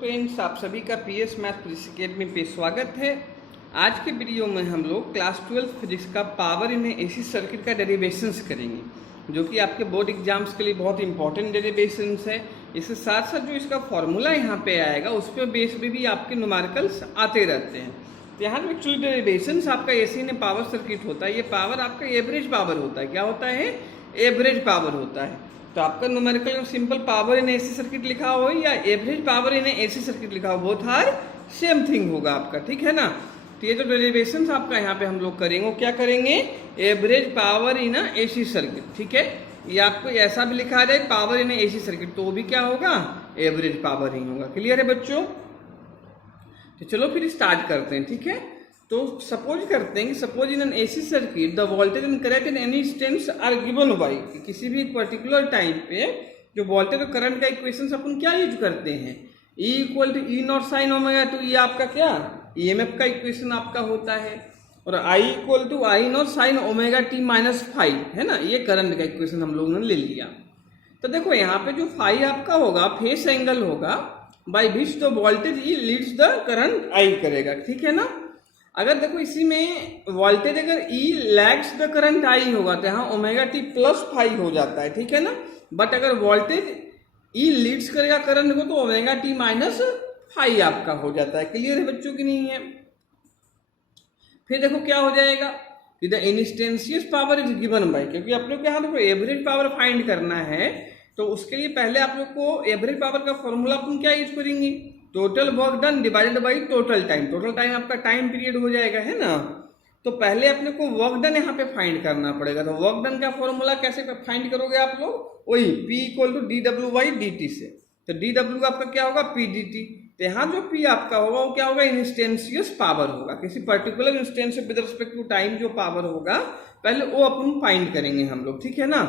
Friends, आप सभी का पीएस मैथ फिजिक्स अकेडमी पे स्वागत है। आज के वीडियो में हम लोग क्लास 12 फिजिक्स का पावर इन एसी सर्किट का डेरिवेशंस करेंगे, जो कि आपके बोर्ड एग्जाम्स के लिए बहुत इंपॉर्टेंट डेरिवेशंस है। इसके साथ साथ जो इसका फॉर्मूला यहाँ पे आएगा उस पर बेस पे भी आपके न्यूमेरिकल्स आते रहते हैं। तो यहाँ पे एक्चुअली डेरिवेशंस आपका एसी में पावर सर्किट होता है। ये पावर आपका एवरेज पावर होता है। क्या होता है? एवरेज पावर होता है। तो आपका न्यूमेरिकल में simple power in AC circuit लिखा हो या average power in AC circuit लिखा हो, बोथ आर सेम थिंग होगा आपका, ठीक है ना। तो ये जो डेरिवेशंस आपका यहाँ पे हम लोग करेंगे, क्या करेंगे? Average power in AC circuit, ठीक है। ये आपको ऐसा भी लिखा जाए पावर इन एसी सर्किट, तो वो भी क्या होगा? एवरेज पावर ही होगा। क्लियर है बच्चों? तो चलो फिर स्टार्ट करते हैं, ठीक है। तो सपोज करते हैं कि suppose in an AC circuit the voltage and current in any instance are given by, किसी भी पर्टिकुलर टाइम पे जो वोल्टेज और करंट का इक्वेशंस अपन क्या यूज करते हैं? E equal to E naught sine omega, तो ये आपका क्या ईएमएफ का इक्वेशन आपका होता है। और I equal to I naught sine omega T minus five है ना, ये करंट का इक्वेशन हम लोगों ने ले लिया। तो देखो यहाँ पे जो फाइव आपका होगा फेस एंगल होगा by which the voltage E leads the current आई करेगा, ठीक है ना। अगर देखो इसी में वोल्टेज अगर E lags the current I होगा तो यहाँ ओमेगा टी प्लस फाइव हो जाता है, ठीक है ना। बट अगर वोल्टेज E लीड्स करेगा करंट को तो ओमेगा टी माइनस फाइव आपका हो जाता है। क्लियर है बच्चों की नहीं है? फिर देखो क्या हो जाएगा, the instantaneous power is given by, क्योंकि आप लोग यहाँ देखो एवरेज पावर फाइंड करना है तो उसके लिए पहले आप लोग को एवरेज पावर का फॉर्मूला अपन क्या यूज करेंगे? Total work done divided by total time. Total time आपका टाइम पीरियड हो जाएगा, है ना। तो पहले अपने को वर्क डन यहाँ पे फाइंड करना पड़ेगा। तो वर्क डन का फॉर्मूला कैसे फाइंड करोगे आप लोग? वही P equal to D W by D T से। तो डी डब्ल्यू का आपका क्या होगा? P D T. तो यहाँ जो P आपका होगा वो क्या होगा? इंस्टेंशियस पावर होगा। किसी particular instance with respect to time जो पावर होगा पहले वो अपन फाइंड करेंगे हम लोग, ठीक है ना।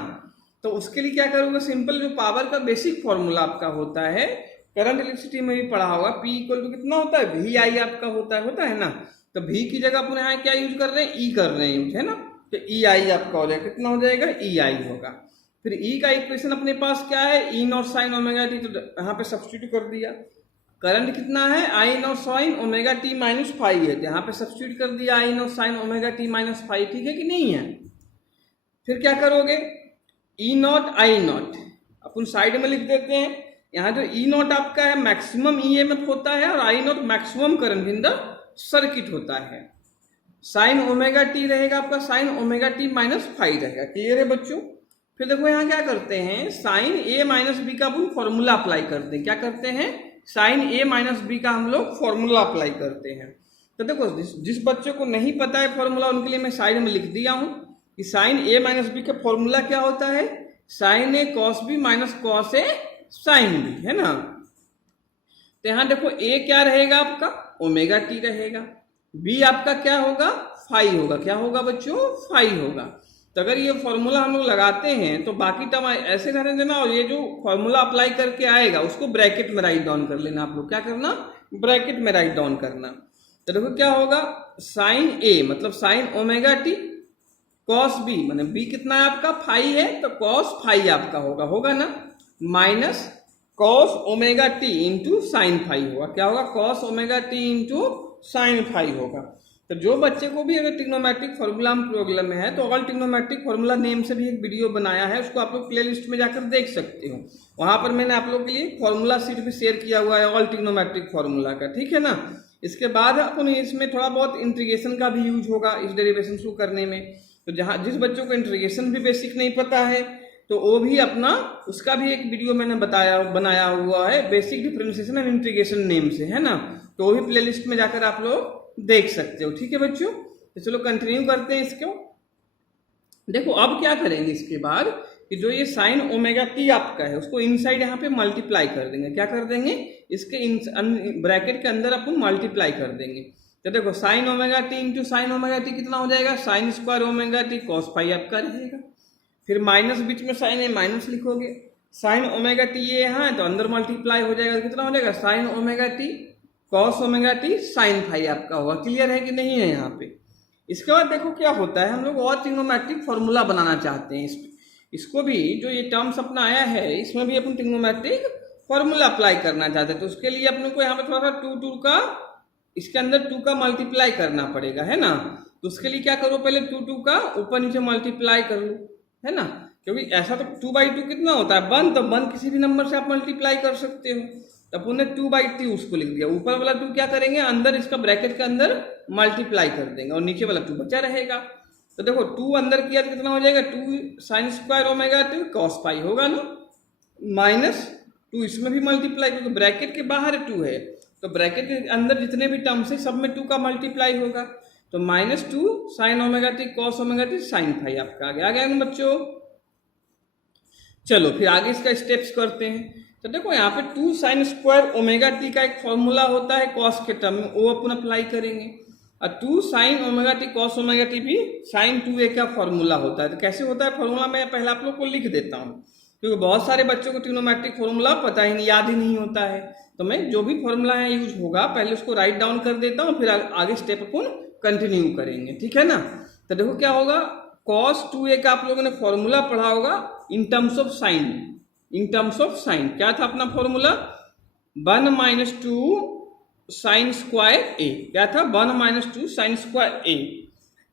तो उसके लिए क्या करोगे? सिंपल जो पावर का बेसिक फॉर्मूला आपका होता है, करंट इलेक्ट्रिसिटी में भी पढ़ा होगा, P इक्वल टू कितना होता है? वी आई आपका होता है ना। तो V की जगह अपन यहाँ क्या यूज कर रहे हैं? E कर रहे हैं, है ना। तो ई आई आपका हो जाएगा, कितना हो जाएगा? ई आई होगा। फिर E का इक्वेशन अपने पास क्या है? E naught sine omega T, तो यहाँ पे सब्स्टिट्यूट कर दिया। करंट कितना है? I naught sine omega T minus five है, तो यहाँ पे सब्स्टिट्यूट कर दिया I naught sine omega T minus five, ठीक है कि नहीं है। फिर क्या करोगे? ई नॉट आई नॉट अपन साइड में लिख देते हैं। यहाँ जो ई नॉट आपका है मैक्सिमम ईएमएफ होता है और I naught maximum current in the circuit होता है। साइन ओमेगा टी रहेगा आपका, sine omega T minus five रहेगा। क्लियर है बच्चों? फिर देखो यहाँ क्या करते हैं, साइन ए माइनस बी का अपन फॉर्मूला अप्लाई करते हैं। क्या करते हैं? साइन ए माइनस बी का हम लोग फॉर्मूला अप्लाई करते हैं। तो देखो जिस बच्चे को नहीं पता है फॉर्मूला, उनके लिए मैं साइड में लिख दिया हूँ कि साइन ए माइनस बी का फॉर्मूला क्या होता है? Sign A cos B minus cos A sine B, है ना। तो यहां देखो ए क्या रहेगा आपका? ओमेगा टी रहेगा। बी आपका क्या होगा? फाइव होगा। क्या होगा बच्चों? फाइव होगा। तो अगर ये फॉर्मूला हम लोग लगाते हैं तो बाकी टर्म ऐसे रहने देना, और ये जो फॉर्मूला अप्लाई करके आएगा उसको ब्रैकेट में राइट डाउन कर लेना। आप लोग क्या करना? ब्रैकेट में राइट डाउन करना। तो देखो क्या होगा, साइन ए मतलब sine omega T, cos B मतलब बी कितना है आपका? फाइव है, तो कॉस फाइव आपका होगा ना, minus cos omega T into sine five होगा। क्या होगा? Cos omega T into sine five होगा। तो जो बच्चे को भी अगर ट्रिग्नोमेट्रिक फॉर्मूला प्रॉब्लम में है तो ऑल ट्रिग्नोमेट्रिक फॉर्मूला नेम से भी एक वीडियो बनाया है, उसको आप लोग प्ले लिस्ट में जाकर देख सकते हो। वहां पर मैंने आप लोग के लिए फॉर्मूला सीट भी शेयर किया हुआ है ऑल ट्रिग्नोमेट्रिक फॉर्मूला का, ठीक है ना। इसके बाद अपन इसमें थोड़ा बहुत इंटीग्रेशन का भी यूज होगा इस डेरिवेशन को करने में। तो जहाँ जिस बच्चों को इंटीग्रेशन भी बेसिक नहीं पता है तो वो भी अपना उसका भी एक वीडियो मैंने बनाया हुआ है basic differentiation and integration name से, है ना। तो वो भी प्लेलिस्ट में जाकर आप लोग देख सकते हो, ठीक है बच्चों। तो चलो कंटिन्यू करते हैं इसको। देखो अब क्या करेंगे इसके बाद कि जो ये साइन ओमेगा टी आपका है उसको इनसाइड यहाँ पे मल्टीप्लाई कर देंगे। क्या कर देंगे? इसके ब्रैकेट के अंदर अपन मल्टीप्लाई कर देंगे। तो देखो sign omega T into sine omega T कितना हो जाएगा? Sine square omega T cos five आपका रहेगा। फिर माइनस बीच में साइन है, माइनस लिखोगे। साइन ओमेगा टी ये यहाँ है तो अंदर मल्टीप्लाई हो जाएगा, कितना हो जाएगा? Sine omega T cos omega T sine phi आपका होगा। क्लियर है कि नहीं है यहाँ पे? इसके बाद देखो क्या होता है, हम लोग और ट्रिग्नोमेट्रिक फॉर्मूला बनाना चाहते हैं। इसको भी जो ये टर्म्स अपना आया है इसमें भी अपन ट्रिग्नोमेट्रिक फॉर्मूला अप्लाई करना चाहते हैं तो उसके लिए अपने को यहाँ पे थोड़ा सा टू का इसके अंदर 2 का मल्टीप्लाई करना पड़ेगा, है ना। तो उसके लिए क्या करो, पहले 2 का ऊपर नीचे मल्टीप्लाई कर लो, है ना। क्योंकि ऐसा तो 2/2 कितना होता है 1, तो 1 किसी भी नंबर से आप मल्टीप्लाई कर सकते हो। तो अपन ने 2/3 उसको लिख दिया, ऊपर वाला 2 क्या करेंगे अंदर इसका ब्रैकेट के अंदर मल्टीप्लाई कर देंगे और नीचे वाला 2 बचा रहेगा। तो देखो 2 अंदर किया तो कितना हो जाएगा 2 sin square omega t cos पाई होगा ना, -2 इसमें भी मल्टीप्लाई क्योंकि ब्रैकेट के बाहर 2 है तो ब्रैकेट के अंदर जितने भी टर्म्स है सब में 2 का मल्टीप्लाई होगा। तो -2 sin omega t cos omega t sin phi आपका आ गया ना बच्चों। चलो फिर आगे इसका स्टेप्स करते हैं। तो देखो यहाँ पे 2 sin स्क्वायर ओमेगा t का एक फॉर्मूला होता है कॉस के टर्म में, वो अपन अप्लाई करेंगे। और 2 sin omega t cos omega t भी sin 2a का फॉर्मूला होता है। तो कैसे होता है फॉर्मूला, मैं पहले आप लोग को लिख देता हूँ क्योंकि बहुत सारे बच्चों को ट्रिग्नोमेट्रिक फॉर्मूला पता ही नहीं, याद ही नहीं होता है। तो मैं जो भी फॉर्मूला है यूज होगा पहले उसको राइट डाउन कर देता हूँ, फिर आगे स्टेप अपन कंटिन्यू करेंगे, ठीक है ना। तो देखो क्या होगा, cos 2a का आप लोगों ने फॉर्मूला पढ़ा होगा in terms of sine. In terms of sine क्या था अपना फॉर्मूला, 1 - 2 sin स्क्वायर a। क्या था 1 - 2 sin स्क्वायर a।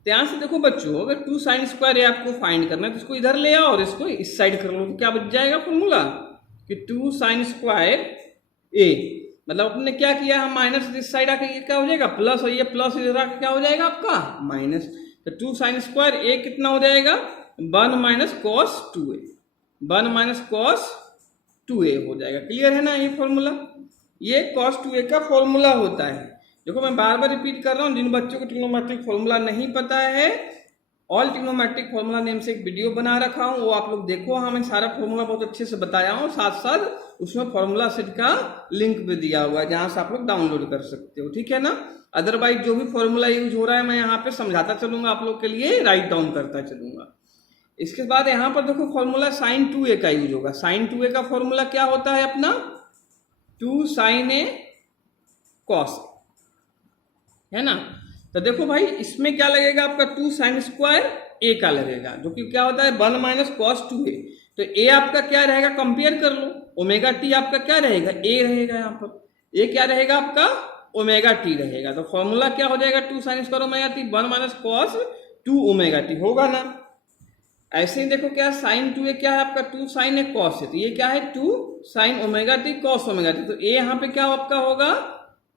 तो यहां से देखो बच्चों अगर 2 sin स्क्वायर a आपको फाइंड करना है तो इसको इधर ले आओ और इसको इस साइड कर लो, तो क्या बच जाएगा फॉर्मूला कि 2 sin स्क्वायर a। मतलब अपने क्या किया, हम माइनस इस साइड आके ये क्या हो जाएगा प्लस, और ये प्लस इधर आके क्या हो जाएगा आपका माइनस। तो 2 sin स्क्वायर a कितना हो जाएगा 1 - cos 2a, 1 - cos 2a हो जाएगा। क्लियर है ना ये फॉर्मूला, ये cos 2a का फॉर्मूला होता है। देखो मैं बार बार रिपीट कर रहा हूँ, जिन बच्चों को ट्रिग्नोमेट्रिक फॉर्मूला नहीं पता है ऑल ट्रिग्नोमेट्रिक फॉर्मूला नेम से एक वीडियो बना रखा हूँ, वो आप लोग देखो। हाँ मैं सारा फॉर्मूला बहुत अच्छे से बताया हूँ, साथ साथ उसमें फॉर्मूला सेट का लिंक भी दिया हुआ है जहाँ से आप लोग डाउनलोड कर सकते हो, ठीक है ना। अदरवाइज जो भी फॉर्मूला यूज हो रहा है मैं यहाँ पे समझाता चलूंगा, आप लोग के लिए राइट डाउन करता चलूंगा। इसके बाद यहाँ पर देखो फॉर्मूला sin 2a का यूज होगा। sin 2a का फॉर्मूला क्या होता है अपना 2 sin a cos, है ना। तो देखो भाई इसमें क्या लगेगा आपका 2 sin स्क्वायर a का लगेगा, जो कि क्या होता है 1 - cos 2a। तो a आपका क्या रहेगा कंपेयर कर लो, ओमेगा t आपका क्या रहेगा a रहेगा, यहाँ पर a क्या रहेगा आपका ओमेगा t रहेगा। तो फॉर्मूला क्या हो जाएगा 2 sin square omega t 1 - cos 2 omega t होगा ना। ऐसे ही देखो क्या sin 2a क्या है आपका 2 sin a cos है, तो ये क्या है 2 sin omega t cos omega t। तो a यहाँ पे क्या आपका होगा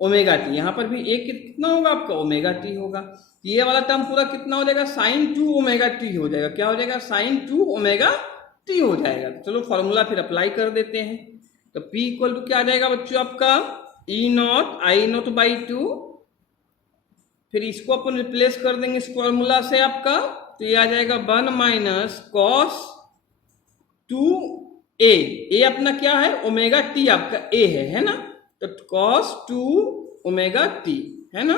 ओमेगा टी, यहाँ पर भी एक कितना होगा आपका ओमेगा टी होगा। ये वाला टर्म पूरा कितना हो जाएगा sin 2 ओमेगा टी हो जाएगा। क्या हो जाएगा sin 2 ओमेगा टी हो जाएगा। तो चलो फॉर्मूला फिर अप्लाई कर देते हैं। तो P = क्या आ जाएगा बच्चों आपका E0 I0/2। फिर इसको अपन रिप्लेस कर देंगे इस फॉर्मूला से आपका, तो ये आ जाएगा 1 - cos 2a। a अपना क्या है ओमेगा टी आपका a है ना। तो cos 2 ओमेगा t है ना,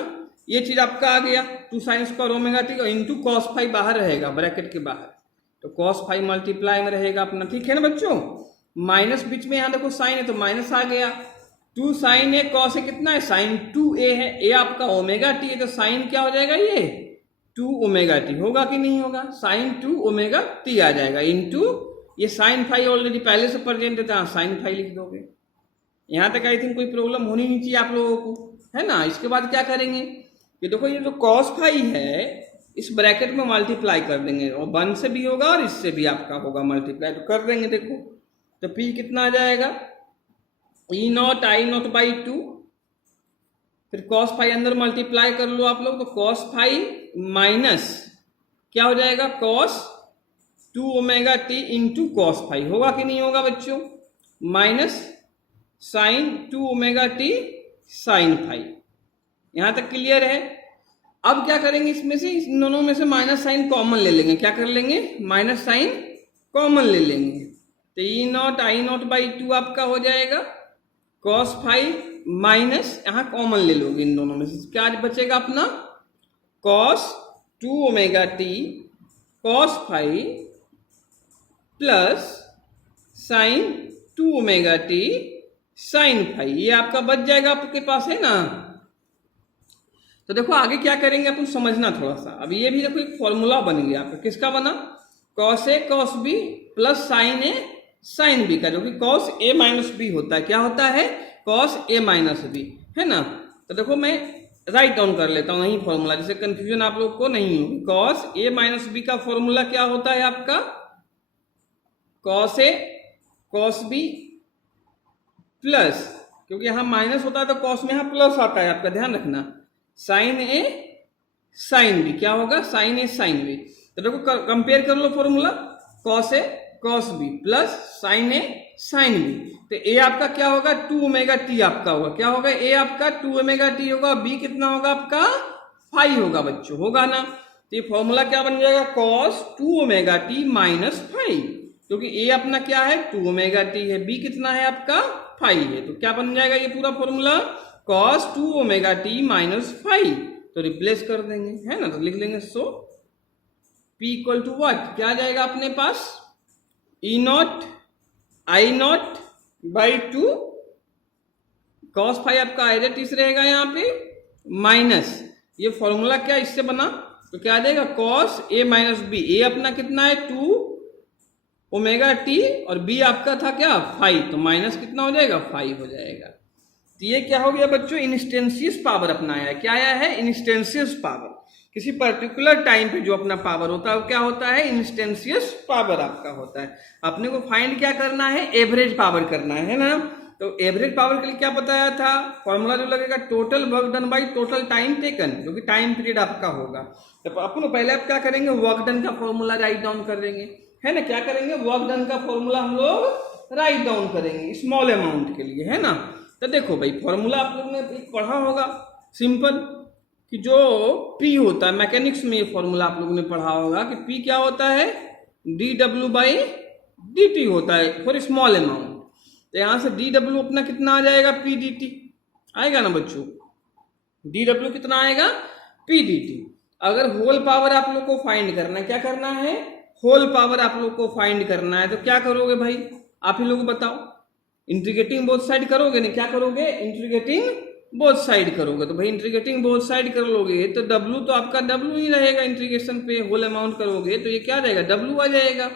ये चीज आपका आ गया 2 sin square omega t into cos phi बाहर रहेगा ब्रैकेट के बाहर, तो cos फाई मल्टीप्लाई में रहेगा अपना, ठीक है ना बच्चों। माइनस बीच में यहाँ देखो साइन है तो माइनस आ गया। 2 sin a cos a कितना है sin 2a है, a आपका ओमेगा t है तो साइन क्या हो जाएगा ये 2 ओमेगा t होगा कि नहीं होगा, sin 2 ओमेगा t आ जाएगा इंटू ये sin फाई ऑलरेडी पहले से प्रेजेंट है तो sin फाई लिख दोगे। यहाँ तक आई थिंक कोई प्रॉब्लम होनी नहीं चाहिए आप लोगों को, है ना। इसके बाद क्या करेंगे कि देखो ये जो cos फाई है इस ब्रैकेट में मल्टीप्लाई कर देंगे, और 1 से भी होगा और इससे भी आपका होगा मल्टीप्लाई, तो कर देंगे। देखो तो P कितना आ जाएगा E0 I0/2, फिर cos फाई अंदर मल्टीप्लाई कर लो आप लोग, तो cos फाई माइनस क्या हो जाएगा cos 2 omega t into cos phi होगा कि नहीं होगा बच्चों, minus sin 2 omega t sin phi. यहां तक क्लियर है। अब क्या करेंगे इसमें से, इन दोनों में से माइनस साइन कॉमन ले लेंगे। क्या कर लेंगे माइनस साइन कॉमन ले लेंगे, तो E0 I0/2 आपका हो जाएगा cos फाई माइनस यहाँ कॉमन ले लोगे इन दोनों में से, क्या बचेगा अपना cos 2 omega t cos phi plus sin 2 omega t sin phi, ये आपका बच जाएगा आपके पास, है ना। तो देखो आगे क्या करेंगे अपन समझना थोड़ा सा। अब ये भी देखो एक फॉर्मूला बन गया आपका, किसका बना cos a cos b plus sin a sine B का, जो कि कॉस ए माइनस बी होता है। क्या होता है? कॉस ए माइनस बी, है ना। तो देखो मैं राइट डाउन कर लेता हूँ यही फॉर्मूला, जिससे कंफ्यूजन आप लोग को नहीं होगी। कॉस ए माइनस बी का फॉर्मूला क्या होता है आपका? Cos A cos B plus, क्योंकि यहां माइनस होता है तो कॉस में यहां प्लस आता है, आपका ध्यान रखना। साइन ए साइन बी क्या होगा? साइन ए साइन बी। तो देखो कंपेयर कर लो formula, cos A cos B plus sign A sine B. तो ए आपका क्या होगा? 2 ओमेगा टी आपका होगा। क्या होगा? ए आपका 2 ओमेगा टी होगा, बी कितना होगा आपका? 5 होगा बच्चों, होगा ना। तो ये फॉर्मूला क्या बन जाएगा? कॉस 2 ओमेगा टी माइनस 5, क्योंकि ए अपना क्या है? 2 ओमेगा टी है, बी कितना है आपका? 5 है। तो क्या बन जाएगा ये पूरा formula? Cos 2 omega T minus 5। तो रिप्लेस कर देंगे, है ना। तो लिख लेंगे so P equal to what? क्या आ जाएगा अपने पास? E naught I naught by 2 cos 5 आपका आइडेटिस रहेगा यहाँ पे, माइनस ये फॉर्मूला क्या इससे बना? तो क्या आ जाएगा? Cos A minus B. ए अपना कितना है? 2 ओमेगा टी, और बी आपका था क्या? 5। तो माइनस कितना हो जाएगा? 5 हो जाएगा। तो ये क्या हो गया बच्चों? इंस्टेंशियस पावर अपना आया है। क्या आया है? इंस्टेंशियस पावर। किसी पर्टिकुलर टाइम पे जो अपना पावर होता है वो क्या होता है? इंस्टेंशियस पावर आपका होता है। अपने को फाइंड क्या करना है? एवरेज पावर करना है ना। तो एवरेज पावर के लिए क्या बताया था? फॉर्मूला जो लगेगा total work done by total time taken, जो कि टाइम पीरियड आपका होगा। तो अपन पहले आप क्या करेंगे? वर्क डन का फॉर्मूला राइट डाउन कर देंगे, है ना। क्या करेंगे? वर्क डन का फॉर्मूला हम लोग राइट डाउन करेंगे स्मॉल अमाउंट के लिए, है ना। तो देखो भाई फॉर्मूला आप लोग ने पढ़ा होगा सिंपल, कि जो P होता है मैकेनिक्स में, ये फॉर्मूला आप लोगों ने पढ़ा होगा कि P क्या होता है? dw बाई dt होता है फॉर स्मॉल अमाउंट। तो यहां से dw अपना कितना आ जाएगा? P dt आएगा ना बच्चों। dw कितना आएगा? P dt। अगर होल पावर आप लोग को फाइंड करना है, क्या करना है? होल पावर आप लोग को फाइंड करना है। तो क्या करोगे भाई? आप ही लोग बताओ। इंटीग्रेटिंग बोथ साइड करोगे ना? क्या करोगे? इंटीग्रेटिंग बोथ साइड करोगे। तो भाई इंटीग्रेटिंग बोथ साइड कर लोगे तो W तो आपका W ही रहेगा। इंटीग्रेशन पे होल अमाउंट करोगे तो ये क्या आ जाएगा? W आ जाएगा।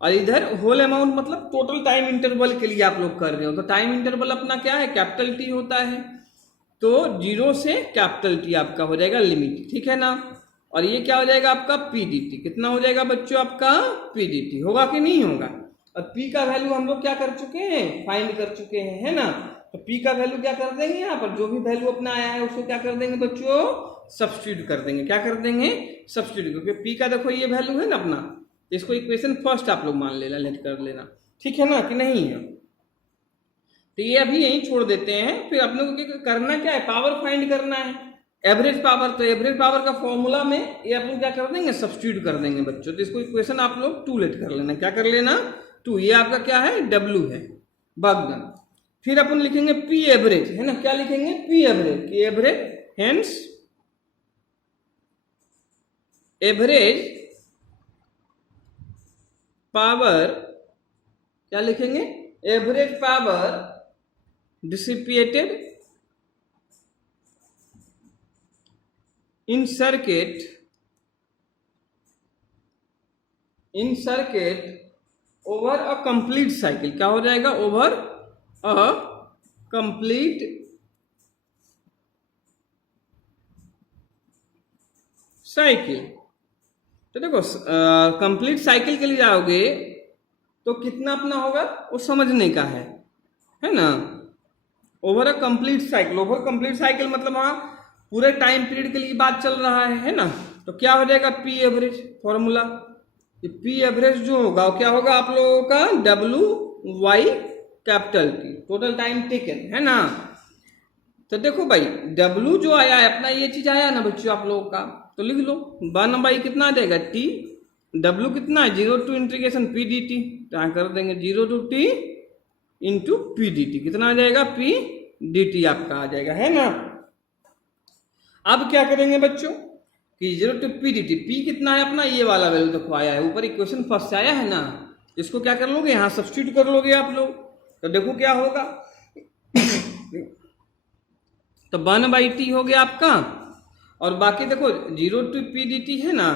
और इधर होल अमाउंट मतलब टोटल टाइम इंटरवल के लिए आप लोग कर रहे हो। तो टाइम इंटरवल अपना क्या है? कैपिटल T होता है। तो 0 से कैपिटल T आपका हो जाएगा लिमिट, ठीक है ना। और ये क्या हो जाएगा आपका? P dt। कितना हो जाएगा बच्चों आपका? P dt। होगा कि नहीं होगा? और P का वैल्यू हम लोग क्या कर चुके हैं? फाइंड कर चुके हैं, है ना। तो P का वैल्यू क्या कर देंगे? यहाँ पर जो भी वैल्यू अपना आया है उसको क्या कर देंगे बच्चों? सब्स्टिट्यूट कर देंगे। क्या कर देंगे? सब्स्टिट्यूट। क्योंकि P का देखो ये वैल्यू है ना अपना, इसको इक्वेशन फर्स्ट आप लोग मान लेना, लेट कर लेना, ठीक है ना, कि नहीं है। तो ये अभी यहीं छोड़ देते हैं। फिर अपने को करना क्या है? पावर फाइंड करना है, एवरेज पावर। तो एवरेज पावर का फॉर्मूला में ये अपन क्या कर देंगे? सब्स्टिट्यूट कर देंगे बच्चों। तो इसको इक्वेशन आप लोग 2 लेट कर लेना। क्या कर लेना? 2। ये आपका क्या है? W है, वर्क डन। फिर अपन लिखेंगे P एवरेज, है ना। क्या लिखेंगे? P average. कि एवरेज, हेंस एवरेज पावर, क्या लिखेंगे? Average power dissipated in circuit over a complete cycle। क्या हो जाएगा? over a complete cycle। तो देखो कंप्लीट साइकिल के लिए जाओगे तो कितना अपना होगा वो समझने का है ना। Over a complete cycle, over complete cycle मतलब वहां पूरे टाइम पीरियड के लिए बात चल रहा है ना। तो क्या हो जाएगा? P average formula. P average जो होगा वो क्या होगा आप लोगों का? W Y capital T, total time taken, है ना। तो देखो भाई W जो आया है अपना, ये चीज आया ना बच्चों आप लोगों का, तो लिख लो 1 बाई कितना आ जाएगा? T। W कितना है? 0 टू इंटीग्रेशन P dt। तो यहाँ कर देंगे 0 to T into P dt। कितना आ जाएगा? P dt आपका आ जाएगा, है ना। अब क्या करेंगे बच्चों कि 0 टू P dt। P कितना है अपना? ये वाला वैल्यू देखो आया है ऊपर, इक्वेशन फर्स्ट आया है ना। इसको क्या कर लोगे? यहाँ सब्स्टिट्यूट कर लोगे आप लोग। तो देखो क्या होगा। तो 1 बाई T हो गया आपका, और बाकी देखो 0 टू P dt है ना,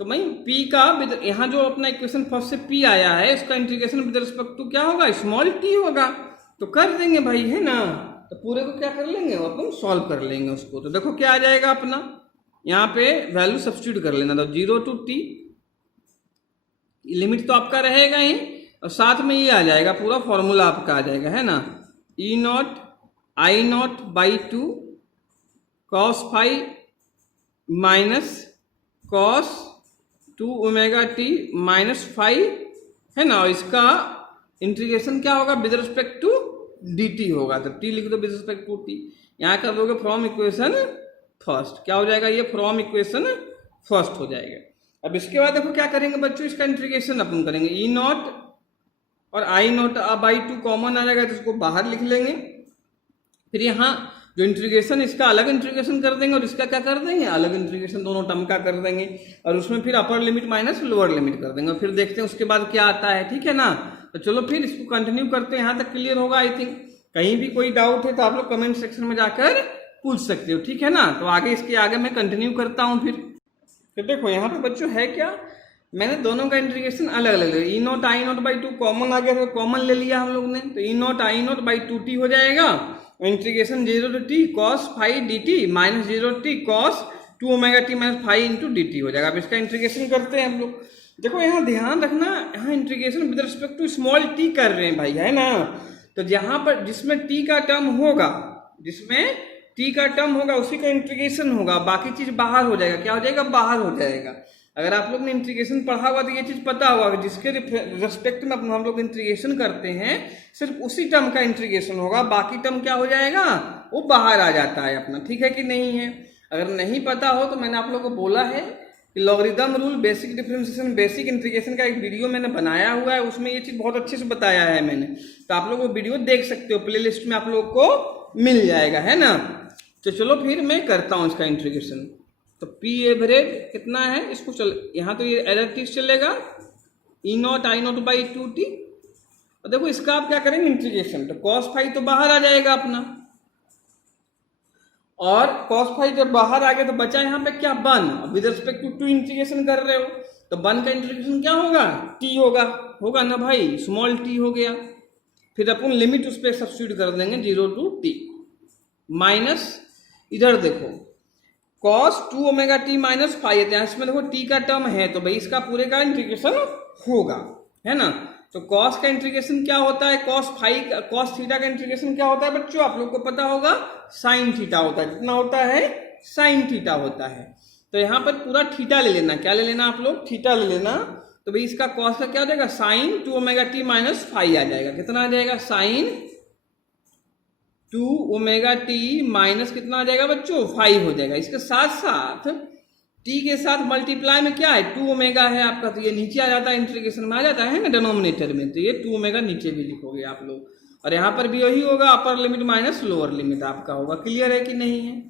तो भाई p का यहाँ जो अपना इक्वेशन फर्स्ट से p आया है, इसका इंटीग्रेशन विद रिस्पेक्ट टू क्या होगा, स्मॉल t होगा। तो कर देंगे भाई, है ना। तो पूरे को क्या कर लेंगे, अपन सॉल्व कर लेंगे उसको। तो देखो क्या आ जाएगा अपना, यहाँ पे वैल्यू सब्स्टिट्यूट कर लेना। तो 0 to t लिमिट तो आपका रहेगा ही, और साथ में ये आ जाएगा, पूरा फॉर्मूला आपका आ जाएगा, है ना। E naught I naught by 2 cos phi minus cos 2 omega T minus phi, है ना। और इसका इंटीग्रेशन क्या होगा, विद रिस्पेक्ट टू dt होगा। तो t लिख दो विद रिस्पेक्ट टू t, यहाँ कर दोगे फ्रॉम इक्वेशन फर्स्ट, क्या हो जाएगा ये, फ्रॉम इक्वेशन फर्स्ट हो जाएगा। अब इसके बाद देखो क्या करेंगे बच्चों, इसका इंटीग्रेशन अपन करेंगे। ई नॉट और आई नॉट बाई 2 कॉमन आ जाएगा, तो इसको बाहर लिख लेंगे। फिर यहाँ जो इंटीग्रेशन, इसका अलग इंटीग्रेशन कर देंगे और इसका क्या कर देंगे, अलग इंटीग्रेशन, दोनों टर्म का कर देंगे। और उसमें फिर upper limit minus lower limit कर देंगे, और फिर देखते हैं उसके बाद क्या आता है, ठीक है ना। तो चलो फिर इसको कंटिन्यू करते हैं, यहाँ तक क्लियर होगा आई थिंक। कहीं भी कोई डाउट है तो आप लोग कमेंट सेक्शन में जाकर पूछ सकते हो, ठीक है ना। तो आगे इसके आगे मैं कंटिन्यू करता हूँ। फिर देखो यहाँ पे बच्चों है क्या, मैंने दोनों का इंटीग्रेशन अलग अलग लिया। E naught I naught by 2 common आ गया, तो कॉमन ले लिया हम लोग ने। तो E naught I naught by 2t हो जाएगा, integration 0 to t cos phi dt minus 0 to t cos 2 omega T minus phi into dt हो जाएगा। अब इसका इंटीग्रेशन करते हैं हम लोग। देखो यहाँ ध्यान रखना, यहाँ integration with respect to small t कर रहे हैं भाई, है ना। तो जहाँ पर जिसमें t का टर्म होगा, जिसमें t का टर्म होगा उसी का इंटीग्रेशन होगा, बाकी चीज बाहर हो जाएगा। क्या हो जाएगा, बाहर हो जाएगा। अगर आप लोग ने इंटीग्रेशन पढ़ा हुआ तो ये चीज पता होगा, जिसके रेस्पेक्ट में हम लोग इंटीग्रेशन करते हैं सिर्फ उसी टर्म का इंटीग्रेशन होगा, बाकी टर्म क्या हो जाएगा, वो बाहर आ जाता है अपना, ठीक है कि नहीं है। अगर नहीं पता हो तो मैंने आप लोग को बोला है कि logarithm rule, basic differentiation, basic integration का एक वीडियो मैंने बनाया हुआ है, उसमें ये चीज बहुत अच्छे से बताया है मैंने। तो आप लोग वो वीडियो देख सकते हो, प्ले लिस्ट में आप लोग को मिल जाएगा, है ना। तो चलो फिर मैं करता हूँ इसका इंटीग्रेशन। तो पी एवरेज कितना है, इसको चल यहाँ तो ये एरर टी चलेगा, E naught I naught by 2t। और देखो इसका आप क्या करेंगे इंटीग्रेशन, तो कॉस फाई तो बाहर आ जाएगा अपना, और कॉस फाई जब बाहर आ गया तो बचा यहाँ पे क्या, 1। विद रिस्पेक्ट टू 2 इंटीग्रेशन कर रहे हो, तो 1 का इंटीग्रेशन क्या होगा, t होगा ना भाई, स्मॉल t हो गया। फिर अपन लिमिट उस पर सब्स्टिट्यूट कर देंगे 0 to t माइनस, इधर देखो cos 2 omega T minus phi है, इसमें देखो t का टर्म है, तो भाई इसका पूरे का इंटीग्रेशन होगा, है ना। तो cos का इंटीग्रेशन क्या होता है, cos थीटा का इंटीग्रेशन क्या होता है बच्चों, आप लोग को पता होगा, sin थीटा होता है। कितना होता है, sin थीटा होता है। तो यहाँ पर पूरा थीटा ले लेना, क्या ले लेना आप लोग, थीटा ले लेना। तो भाई इसका cos का क्या हो जाएगा, sin 2 omega T minus phi आ जाएगा। कितना आ जाएगा, sin 2 ओमेगा टी माइनस कितना आ जाएगा बच्चों, 5 हो जाएगा। इसके साथ साथ t के साथ मल्टीप्लाई में क्या है, 2 ओमेगा है आपका, तो ये नीचे आ जाता है, इंटीग्रेशन में आ जाता है ना डिनोमिनेटर में, तो ये 2 ओमेगा नीचे भी लिखोगे आप लोग। और यहाँ पर भी वही होगा, upper limit minus lower limit आपका होगा। क्लियर है कि नहीं है।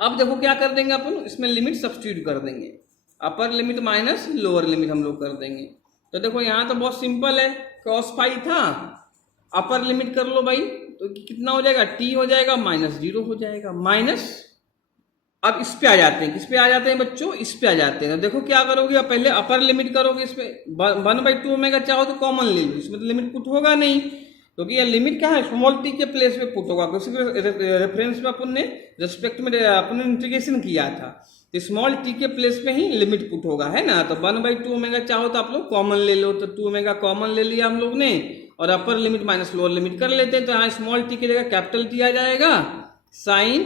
अब देखो क्या कर देंगे अपन, इसमें लिमिट सब्स्टिट्यूट कर देंगे, upper limit minus lower limit हम लोग कर देंगे। तो देखो यहाँ तो बहुत सिंपल है, cos फाई था, अपर लिमिट कर लो भाई, तो कितना हो जाएगा, t हो जाएगा माइनस 0 हो जाएगा, माइनस। अब इस पे आ जाते हैं, किस पे आ जाते हैं बच्चों, इस पे आ जाते हैं। तो देखो क्या करोगे, अब पहले अपर लिमिट करोगे, इस पे 1/2 ओमेगा चाहो तो कॉमन ले लो, इसमें तो लिमिट पुट होगा नहीं, क्योंकि ये लिमिट क्या है, स्मॉल t के प्लेस पे पुट होगा, क्योंकि रेफरेंस में अपन ने रेस्पेक्ट में अपन इंटीग्रेशन किया था, तो स्मॉल t के प्लेस पे ही लिमिट पुट होगा, है ना। तो 1/2 ओमेगा चाहो तो आप लोग कॉमन ले लो, तो 2 ओमेगा कॉमन ले लिया हम लोग ने, और upper limit minus lower limit कर लेते हैं। तो यहाँ स्मॉल t की जगह कैपिटल T आ जाएगा, साइन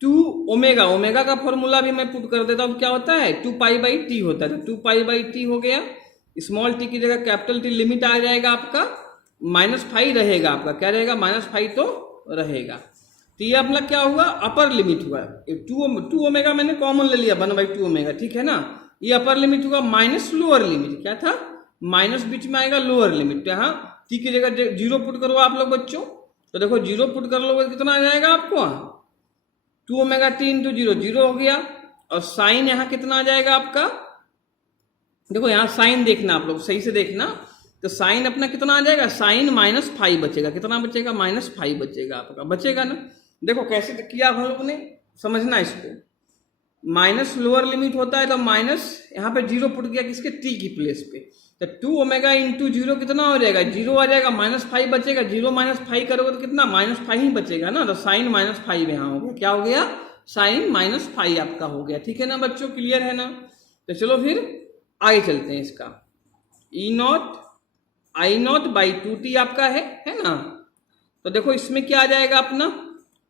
2 ओमेगा, ओमेगा का फॉर्मूला भी मैं पुट कर देता हूँ, क्या होता है 2 पाई बाई टी होता है, तो 2 पाई बाई टी हो गया। स्मॉल t की जगह कैपिटल T, लिमिट आ जाएगा आपका -5 रहेगा, आपका क्या रहेगा, -5 तो रहेगा। तो ये अपना क्या हुआ, अपर लिमिट हुआ, 2 ओमेगा मैंने कॉमन ले लिया 1/2 ओमेगा, ठीक है ना। ये अपर लिमिट हुआ, माइनस लोअर लिमिट क्या था, माइनस बीच में आएगा लोअर लिमिट, यहाँ t की जगह 0 पुट करो आप लोग बच्चों। तो देखो 0 पुट कर लोगे कितना आ जाएगा आपको, 2 ओमेगा टी इंटू 0 0 हो गया। और साइन यहाँ कितना आ जाएगा आपका, देखो यहाँ साइन देखना आप लोग सही से देखना, तो साइन अपना कितना आ जाएगा, साइन -5 बचेगा, कितना बचेगा, -5 बचेगा आपका, बचेगा ना। देखो कैसे किया हम लोग ने, समझना इसको। माइनस लोअर लिमिट होता है तो माइनस यहाँ पे जीरो पुट किया किसके, टी की प्लेस पे, तो 2 ओमेगा इंटू जीरो कितना हो जाएगा, जीरो आ जाएगा, -5 बचेगा, जीरो -5 करोगे तो कितना -5 ही बचेगा ना, तो साइन -5 यहाँ हो गया, क्या हो गया, साइन -5 आपका हो गया। ठीक है ना बच्चों, क्लियर है ना। तो चलो फिर आगे चलते हैं इसका, E0 I0 बाई 2t आपका है ना। तो देखो इसमें क्या आ जाएगा अपना,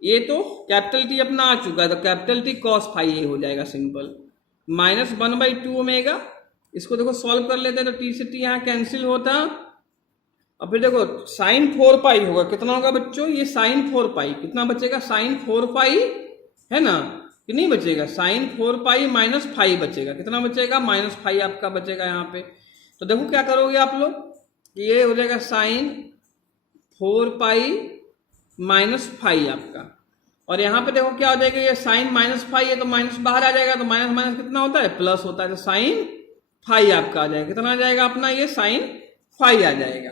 ये तो कैपिटल टी अपना आ चुका है, तो कैपिटल टी कॉस फाई ये हो जाएगा सिंपल, -1/2 ओमेगा, इसको देखो सॉल्व कर लेते हैं तो टी से टी यहाँ कैंसिल होता, और फिर देखो साइन 4 पाई होगा, कितना होगा बच्चों, ये साइन 4 पाई, कितना बचेगा, साइन 4 पाई है ना, कि नहीं बचेगा, साइन 4 पाई -5 बचेगा, कितना बचेगा, -5 आपका बचेगा यहाँ पे। तो देखो क्या करोगे आप लोग, ये हो जाएगा साइन 4 पाई -5 आपका, और यहाँ पे देखो क्या हो जाएगा, ये साइन -5 है तो माइनस बाहर आ जाएगा, तो माइनस माइनस कितना होता है, प्लस होता है, तो साइन 5 आपका आ जाएगा, कितना आ जाएगा अपना, ये साइन 5 आ जाएगा।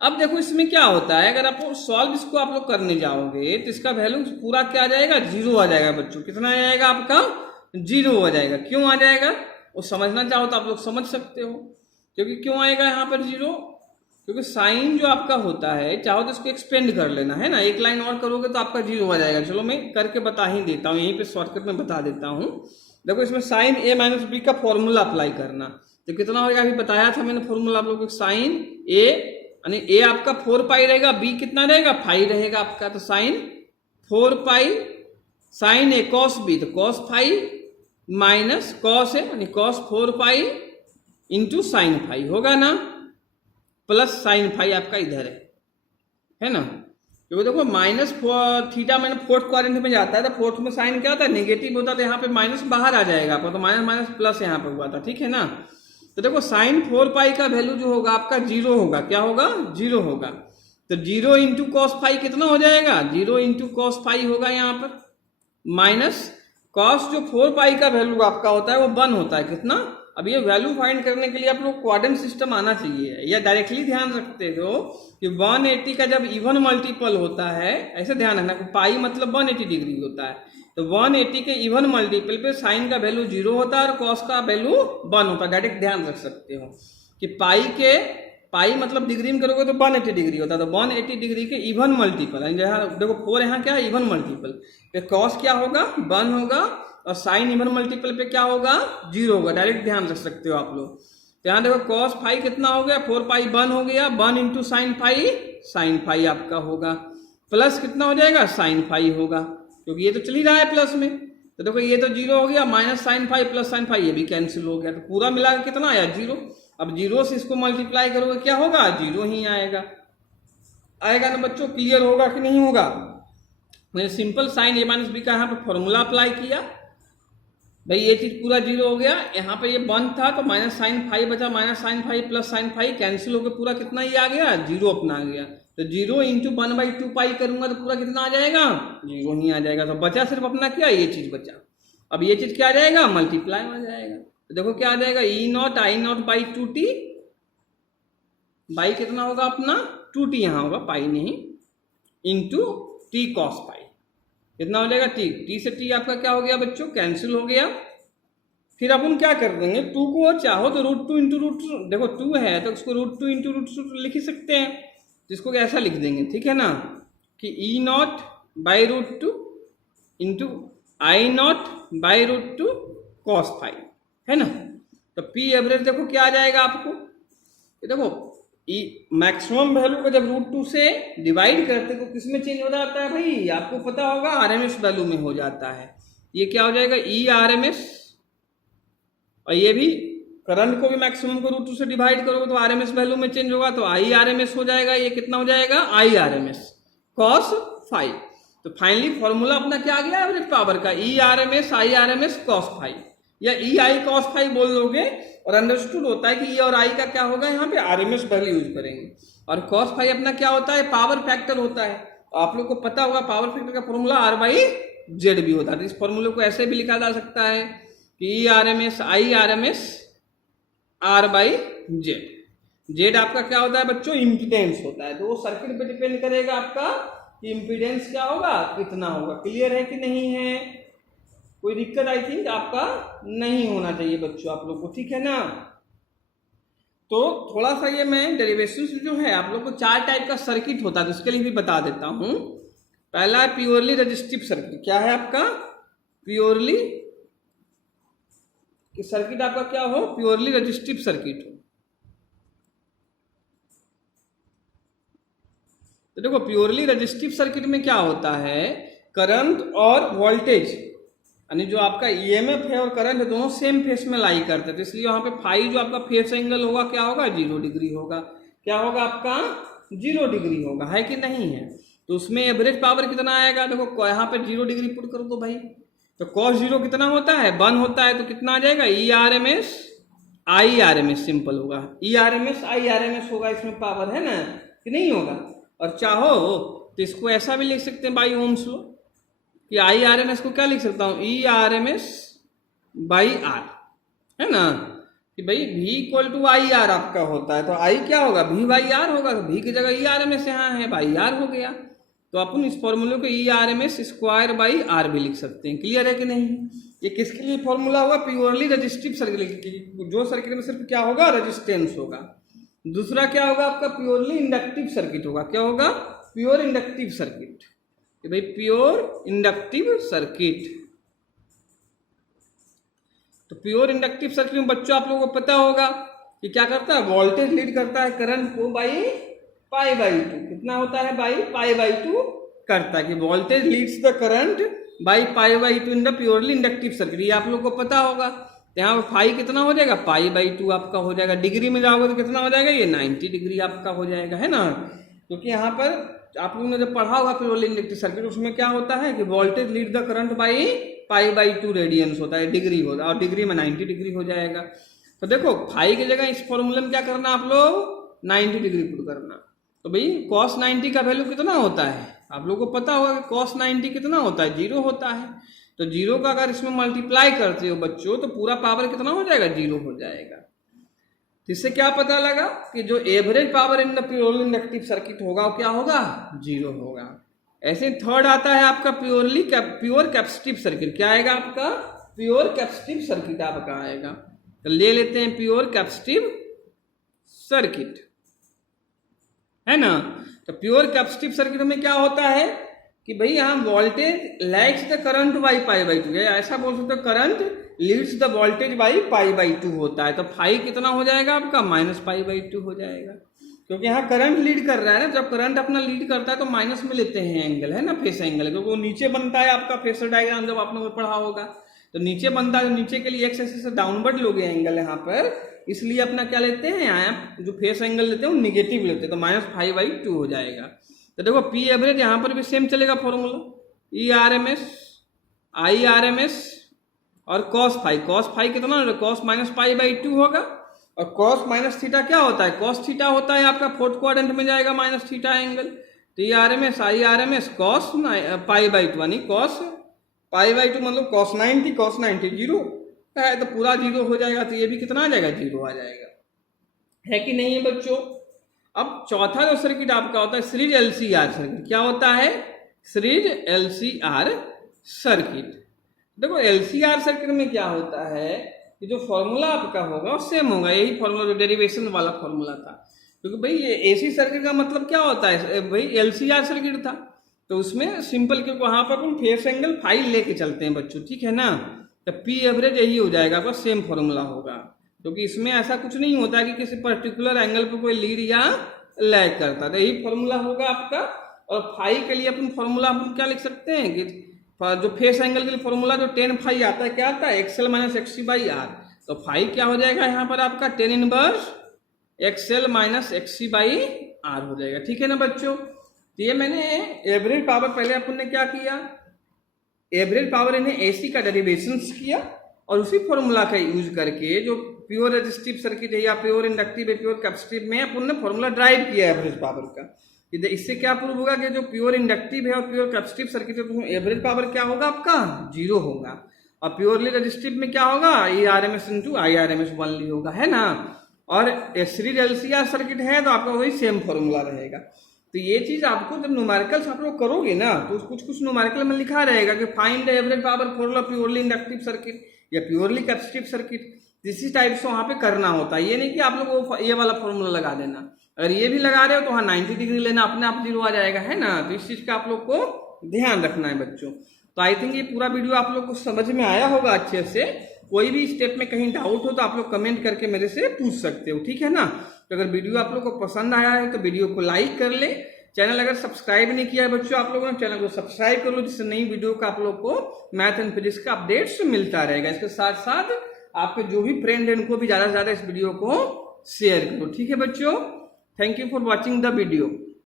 अब देखो इसमें क्या होता है, अगर आप सॉल्व इसको आप लोग करने जाओगे तो इसका वैल्यू पूरा क्या आ जाएगा, जीरो आ जाएगा बच्चों, कितना आ जाएगा आपका, जीरो आ जाएगा। क्यों आ जाएगा वो समझना चाहो तो आप लोग समझ सकते हो, क्योंकि क्यों आएगा यहाँ पर जीरो, क्योंकि साइन जो आपका होता है, चाहो तो इसको एक्सपेंड कर लेना है ना, एक लाइन और करोगे तो आपका जीरो आ जाएगा। चलो मैं करके बता ही देता हूँ, यहीं पे शॉर्टकट में बता देता हूँ। देखो इसमें साइन a माइनस बी का फॉर्मूला अप्लाई करना, तो कितना होगा, अभी बताया था मैंने फॉर्मूला आप लोगों को, साइन a यानी a आपका 4 पाई रहेगा, b कितना रहेगा 5 रहेगा आपका, तो sine 4 pi sine a cos b, तो कॉस 5 माइनस कॉस a यानी कॉस 4 पाई इंटू साइन 5 होगा ना, प्लस साइन 5 आपका इधर है ना। क्योंकि देखो माइनस थीटा मैंने फोर्थ क्वाड्रेंट में जाता है, तो फोर्थ में साइन क्या होता है, नेगेटिव होता है, तो यहाँ पे माइनस बाहर आ जाएगा आपका, तो माइनस माइनस प्लस यहाँ पे हुआ था, ठीक है ना। तो देखो साइन 4 पाई का वैल्यू जो होगा आपका जीरो होगा, क्या होगा, जीरो होगा, तो जीरो इंटू कॉस 5 कितना हो जाएगा, जीरो इंटू कॉस 5 होगा यहाँ पर, माइनस कॉस जो 4 पाई का वैल्यू आपका होता है वो 1 होता है, कितना। अब ये वैल्यू फाइंड करने के लिए आप लोग क्वाड्रेंट सिस्टम आना चाहिए, या डायरेक्टली ध्यान रखते हो कि 180 का जब इवन मल्टीपल होता है, ऐसे ध्यान रखना कि पाई मतलब 180 डिग्री होता है, तो 180 के इवन मल्टीपल पे साइन का वैल्यू जीरो होता है और कॉस का वैल्यू 1 होता है। डायरेक्ट ध्यान रख सकते हो कि पाई मतलब डिग्री में करोगे तो 180 डिग्री होता है, तो 180 डिग्री के इवन मल्टीपल, देखो 4 यहाँ क्या है, इवन मल्टीपल, कॉस क्या होगा, 1 होगा, और साइन इवन मल्टीपल पे क्या होगा, जीरो होगा। डायरेक्ट ध्यान रख सकते हो आप लोग। तो यहाँ देखो कॉस 5 कितना हो गया, 4 पाई 1 हो गया, 1 इंटू साइन 5 आपका होगा, प्लस कितना हो जाएगा, साइन 5 होगा, क्योंकि ये तो चल ही रहा है प्लस में, तो देखो ये तो जीरो हो गया, माइनस साइन 5 प्लस साइन 5 ये भी कैंसिल हो गया, तो पूरा मिलाकर कितना आया, जीरो। अब जीरो से इसको मल्टीप्लाई करोगे क्या होगा, जीरो ही आएगा ना बच्चों, क्लियर होगा कि नहीं होगा। मैंने simple sine a minus B का यहाँ पे फॉर्मूला अप्लाई किया, भाई ये चीज पूरा जीरो हो गया, यहाँ पे ये 1 था तो माइनस साइन 5 बचा, minus sine 5 plus sine 5 cancel होकर पूरा कितना ही आ गया, जीरो अपना आ गया, तो जीरो इंटू 1/2 पाई करूंगा तो पूरा कितना आ जाएगा, जीरो ही आ जाएगा। तो बचा सिर्फ अपना क्या, ये चीज बचा, अब ये चीज क्या आ जाएगा, मल्टीप्लाई आ जाएगा, तो देखो क्या आ जाएगा, E0 I0 by 2t, by कितना होगा अपना 2t यहाँ होगा, पाई नहीं, इंटू टी कॉस पाई, कितना हो जाएगा, टी से टी आपका क्या हो गया बच्चों, कैंसिल हो गया। फिर अपन क्या कर देंगे, 2 को चाहो तो √2 इंटू √2, देखो 2 है तो उसको √2 इंटू √2 लिख ही सकते हैं, जिसको ऐसा लिख देंगे, ठीक है ना, कि E0 by √2 into I0 by √2 cos 5 है ना। तो पी एवरेज देखो क्या आ जाएगा आपको, देखो मैक्सिमम वैल्यू को जब √2 से डिवाइड करते तो किस में चेंज हो जाता है भाई, आपको पता होगा, आरएमएस वैल्यू में हो जाता है। ये क्या हो जाएगा, E_RMS, और ये भी करंट को भी मैक्सिमम को √2 से डिवाइड करोगे तो आरएमएस वैल्यू में चेंज होगा, तो I_RMS हो जाएगा, ये कितना हो जाएगा, I_RMS cos 5। तो फाइनली फॉर्मूला अपना क्या आ गया, एवरेज पावर का, E_RMS I_RMS cos 5, या EI cos 5 बोल दोगे, और अंडरस्टूड होता है कि E और I का क्या होगा, यहाँ पे आरएमएस वैल्यू यूज करेंगे, और cos 5 अपना क्या होता है, पावर फैक्टर होता है। आप लोग को पता होगा पावर फैक्टर का फॉर्मूला R/Z भी होता है, तो इस फॉर्मूले को ऐसे भी लिखा जा सकता है कि E_RMS I_RMS R/Z। Z आपका क्या होता है बच्चों, इम्पीडेंस होता है, तो वो सर्किट पे डिपेंड करेगा आपका कि इम्पीडेंस क्या होगा, कितना होगा। क्लियर है कि नहीं है, कोई दिक्कत आई थिंक आपका नहीं होना चाहिए बच्चों आप लोग को, ठीक है ना। तो थोड़ा सा ये मैं डेरिवेशन जो है आप लोग को 4 टाइप का सर्किट होता है तो उसके लिए भी बता देता हूं। पहला है प्योरली रजिस्टिव सर्किट। क्या है आपका? प्योरली सर्किट आपका क्या हो? प्योरली रजिस्टिव सर्किट हो। तो देखो प्योरली रजिस्टिव सर्किट में क्या होता है, करंट और वोल्टेज यानी जो आपका ईएमएफ है और करंट है दोनों सेम फेस में लाई करते हैं, तो इसलिए वहां पे फाई जो आपका फेस एंगल होगा क्या होगा? 0 डिग्री होगा। क्या होगा आपका? 0 डिग्री होगा, है कि नहीं है। तो उसमें एवरेज पावर कितना आएगा? देखो यहाँ पे 0 डिग्री पुट कर दो भाई, तो cos 0 कितना होता है? 1 होता है, तो कितना आ जाएगा? ERMS IRMS सिंपल होगा, ERMS IRMS होगा इसमें पावर, है ना कि नहीं होगा। और चाहो तो इसको ऐसा भी लिख सकते हैं बाई ओम्स लो कि IRMS को क्या लिख सकता हूं? ERMS बाई R, है ना, कि भाई V इक्वल टू IR आपका होता है, तो I क्या होगा? V बाई R होगा, तो V की जगह ERMS यहाँ है, बाई R हो गया। तो अपन इस फॉर्मूले को ERMS स्क्वायर बाई R भी लिख सकते हैं। क्लियर है कि नहीं? ये किसके लिए फॉर्मूला होगा? प्योरली रजिस्टिव सर्किट, जो सर्किट में सिर्फ क्या होगा? रजिस्टेंस होगा। दूसरा क्या होगा आपका? प्योरली इंडक्टिव सर्किट होगा। क्या होगा? प्योर इंडक्टिव सर्किट, कि भाई प्योर इंडक्टिव सर्किट। तो प्योर इंडक्टिव सर्किट में बच्चों आप लोगों को पता होगा कि क्या करता है? वोल्टेज लीड करता है करंट को बाई पाई बाई 2। कितना होता है? बाई पाई बाई 2 करता है, कि voltage leads the current by pi by 2 in the purely inductive circuit. ये आप लोग को पता होगा। यहाँ पर फाई कितना हो जाएगा? पाई बाई 2 आपका हो जाएगा। डिग्री में जाओगे तो कितना हो जाएगा? ये 90 डिग्री आपका हो जाएगा, है ना। क्योंकि यहाँ पर आप लोगों ने जब पढ़ा होगा प्योरली इंडक्टिव सर्किट, उसमें क्या होता है कि voltage lead the current by pi by 2 radians होता है, डिग्री होता है, और डिग्री में 90 डिग्री हो जाएगा। तो देखो फाई की जगह इस फॉर्मूले में क्या करना आप लोग? 90 डिग्री पुट करना। तो भाई cos 90 का वैल्यू कितना होता है? आप लोगों को पता होगा कि cos 90 कितना होता है? 0 होता है। तो 0 का अगर इसमें मल्टीप्लाई करते हो बच्चों तो पूरा पावर कितना हो जाएगा? 0 हो जाएगा। इससे क्या पता लगा कि जो average power in the purely inductive circuit होगा वो क्या होगा? 0 होगा। ऐसे थर्ड आता है आपका प्योरली प्योर कैपेसिटिव सर्किट। क्या आएगा आपका? प्योर कैपेसिटिव सर्किट आपका आएगा। तो ले लेते हैं प्योर कैपेसिटिव सर्किट, है ना। तो प्योर कैपेसिटिव सर्किट में क्या होता है कि भाई यहाँ voltage lags the current by pi by 2, ऐसा बोल सकते हो current leads the voltage by pi by 2 होता है। तो फाई कितना हो जाएगा आपका? माइनस पाई बाई 2 हो जाएगा, क्योंकि यहाँ करंट लीड कर रहा है ना। जब करंट अपना लीड करता है तो माइनस में लेते हैं एंगल, है ना, फेस एंगल, क्योंकि वो नीचे बनता है आपका फेसर डायग्राम जब आपने पढ़ा होगा। तो नीचे बनता है, तो नीचे के लिए एक्स एक्सिस से डाउनवर्ड लोगे एंगल यहाँ पर, इसलिए अपना क्या लेते हैं यहाँ जो फेस एंगल लेते हैं वो निगेटिव लेते हैं, तो माइनस फाई बाई 2 हो जाएगा। तो देखो पी एवरेज यहाँ पर भी सेम चलेगा फॉर्मूला, ERMS IRMS और cos फाई कितना? cos माइनस पाई बाई 2 होगा। और cos माइनस थीटा क्या होता है? cos थीटा होता है आपका फोर्थ क्वाड्रेंट में जाएगा माइनस थीटा एंगल। तो ERMS IRMS cos pi by 2 यानी cos पाई बाई 2 मतलब cos 90 0 है, तो पूरा 0 हो जाएगा। तो ये भी कितना आ जाएगा? 0 आ जाएगा, है कि नहीं है बच्चों। अब चौथा जो सर्किट आपका होता है सीरीज LCR सर्किट। क्या होता है? Series LCR circuit. देखो LCR सर्किट में क्या होता है कि जो फॉर्मूला आपका होगा वो सेम होगा, यही फॉर्मूला जो डेरिवेशन वाला फॉर्मूला था। क्योंकि भाई ये AC सर्किट का मतलब क्या होता है? भाई LCR सर्किट था, तो उसमें सिंपल, क्योंकि वहां पर अपन फेस एंगल फाई लेके चलते हैं बच्चों, ठीक है ना। तो पी एवरेज यही हो जाएगा आपका, सेम फॉर्मूला होगा, क्योंकि इसमें ऐसा कुछ नहीं होता कि किसी पर्टिकुलर एंगल पे कोई लीड या लैग करता, तो यही फॉर्मूला होगा आपका। और फाई के लिए अपन फॉर्मूला अपन क्या लिख सकते हैं कि जो फेस एंगल के लिए फॉर्मूला जो 10 फाई आता है, क्या आता है? XL minus XC by R। तो फाई क्या हो जाएगा यहाँ पर आपका? 10 inverse XL minus XC by R हो जाएगा, ठीक है ना बच्चों। तो ये मैंने एवरेज पावर, पहले अपन ने क्या किया? एवरेज पावर इन्हें AC का डेरिवेशंस किया और उसी फॉर्मूला का यूज करके जो प्योर रेजिस्टिव सर्किट है या प्योर इंडक्टिव है, प्योर कैपेसिटिव में अपन ने फॉर्मूला ड्राइव किया एवरेज पावर का। इससे क्या प्रूव होगा कि जो प्योर इंडक्टिव है और प्योर कैपेसिटिव सर्किट है तो एवरेज पावर क्या होगा आपका? 0 होगा। और प्योरली रेजिस्टिव में क्या होगा? ERMS इंटू IRMS ओनली होगा, है ना। और सीरीज LCR सर्किट है तो आपका वही सेम फॉर्मूला रहेगा। तो ये चीज आपको जब न्यूमेरिकल्स आप लोग करोगे ना तो कुछ कुछ न्यूमेरिकल में लिखा रहेगा कि find the average power formula purely inductive circuit या प्योरली कैपेसिटिव सर्किट, इसी टाइप से वहां पे करना होता है। ये नहीं कि आप लोग वो ये वाला फॉर्मूला लगा देना, अगर ये भी लगा रहे हो तो हाँ 90 डिग्री लेना, अपने आप 0 आ जाएगा, है ना। तो इस चीज का आप लोग को ध्यान रखना है बच्चों। तो आई थिंक ये पूरा वीडियो आप लोग को समझ में आया होगा अच्छे से। कोई भी स्टेप में कहीं डाउट हो तो आप लोग कमेंट करके मेरे से पूछ सकते हो, ठीक है ना। तो अगर वीडियो आप लोग को पसंद आया है तो वीडियो को लाइक कर ले। चैनल अगर सब्सक्राइब नहीं किया है बच्चों आप लोगों ने, चैनल को सब्सक्राइब कर लो, जिससे नई वीडियो का आप लोग को मैथ एंड फिजिक्स का अपडेट्स मिलता रहेगा। इसके साथ साथ आपके जो भी फ्रेंड है उनको भी ज्यादा से ज्यादा इस वीडियो को शेयर करो, ठीक है बच्चों। Thank you for watching the video.